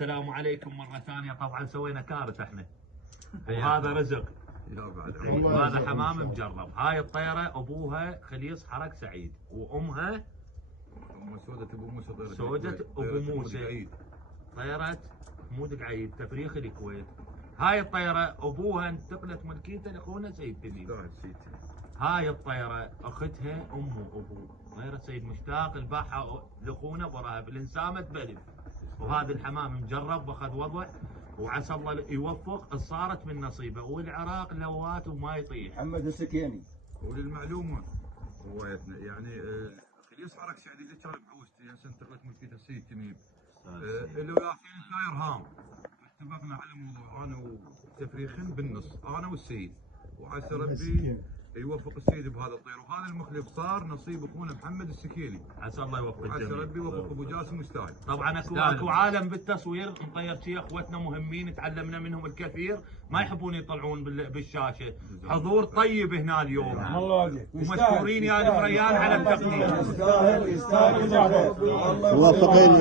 السلام عليكم مرة ثانية. طبعا سوينا كارثة احنا وهذا رزق وهذا حمام مجرب. هاي الطيرة ابوها خليص حرق سعيد وامها سودة ابو موسى. سودة ابو موسى طيرة حمود قعيد تفريخ الكويت. هاي الطيرة ابوها انتقلت ملكيته لاخونا سيد تميم. هاي الطيرة اختها امه وابوه طيرة سيد مشتاق الباحة لاخونا وراها بالانسامة بلف. وهذا الحمام مجرب واخذ وضع وعسى الله يوفق. صارت من نصيبه والعراق لوات وما يطيح. محمد السكيني. وللمعلومه روايتنا يعني خليص حرق سعيد اللي كان بعوزتي هسه انتقلت ملكيته السيد تميم. اللي ياخذين ساير هام اتفقنا على الموضوع انا وتفريخين بالنص انا والسيد وعسى ربي يوفق السيد بهذا الطير. وهذا المخلف صار نصيب اخونا محمد السكيني. عسى الله يوفق الجميع. عسى ربي يوفق ابو جاسم ويستاهل. طبعا اكو عالم بالتصوير مطير شي اخوتنا مهمين تعلمنا منهم الكثير ما يحبون يطلعون بالشاشه. حضور طيب هنا اليوم ومشكورين يا المريان على التقديم. يستاهل موفقين.